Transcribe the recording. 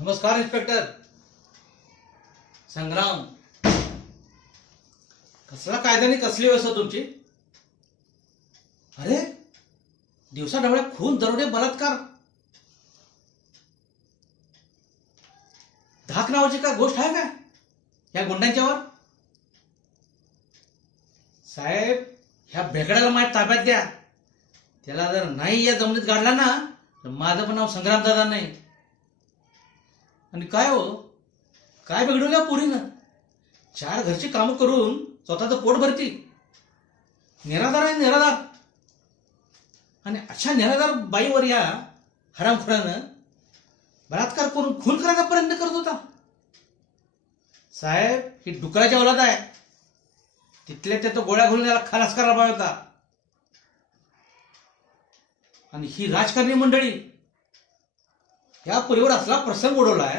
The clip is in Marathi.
नमस्कार इन्स्पेक्टर संग्राम. कसला कायद्याने कसली व्यवस्था तुमची? अरे दिवसा ढवळ्या खून, दरोडे, बलात्कार, धाक नावाची काय गोष्ट आहे का या गुंडांच्यावर? साहेब, ह्या भेकड्याला माझ्या ताब्यात द्या. त्याला जर नाही या जमिनीत गाडला ना तर माझं पण नाव संग्राम दादा नाही. आणि काय हो, काय बिघडवल्या पोरीनं? 4 घरची कामं करून स्वतःचं पोट भरती. निराधार आहे निराधार. आणि अशा निराधार बाईवर या हरामखोरानं बलात्कार करून खून करायचा प्रयत्न करत होता. साहेब, ही डुकराच्या औलाद आहे. तिथल्या तिथं गोळ्या घालून त्याला खलास करायला पाहिजे होता. आणि ही राजकारणी मंडळी या पोरीवर असला प्रसंग ओढवलाय